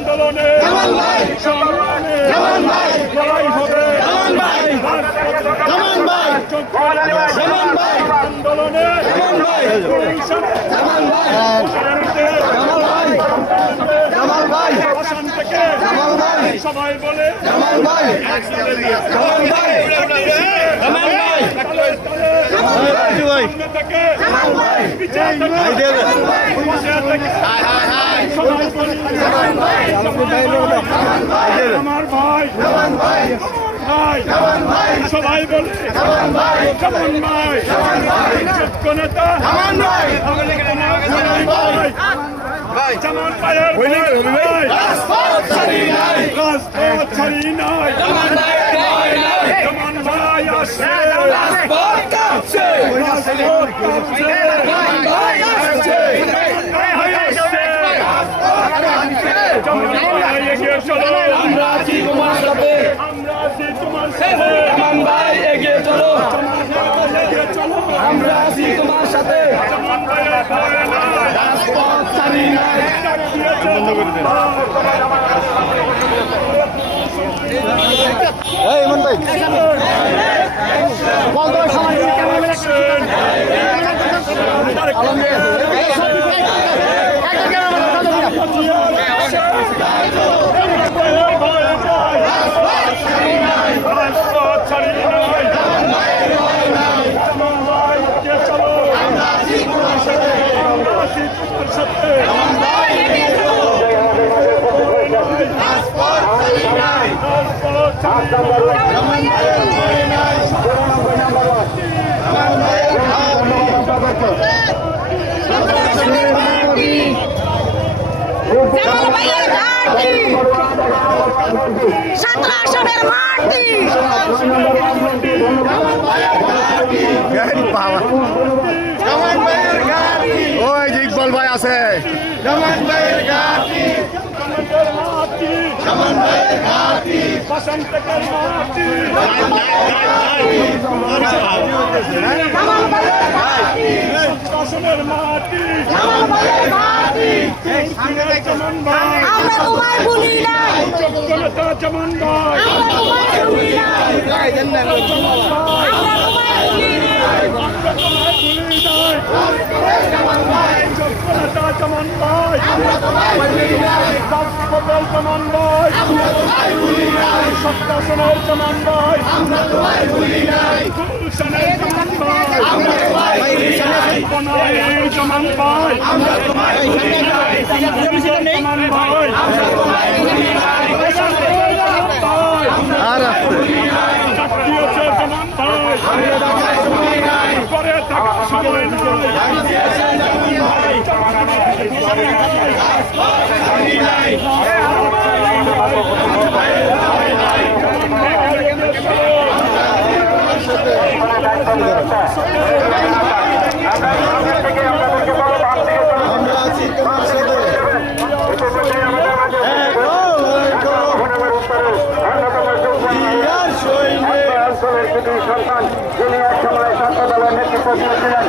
আন্দোলনে সংগ্রামে লড়াই হবে আন্দোলনে সবাই বলে আমার ভাই সবাই বলে কেমন ভাই যোগ্য নেতা যেমন ভাইয়ের রাজপথ ছাড়ি নাই যেমন ভাই আসছে রাজপথ কাঁপছে আমরা আছি তোমার সাথে জামান ভাই এগিয়ে চলো আমরা আছি তোমার সাথে রাজপথ ছাড়ি নাই এই ইমন ভাই বল দাও সময় ওই যে ইকবাল ভাই আছে সন্তান যিনি এক সময় ছাত্র দলের নেতৃত্ব দিয়েছিলেন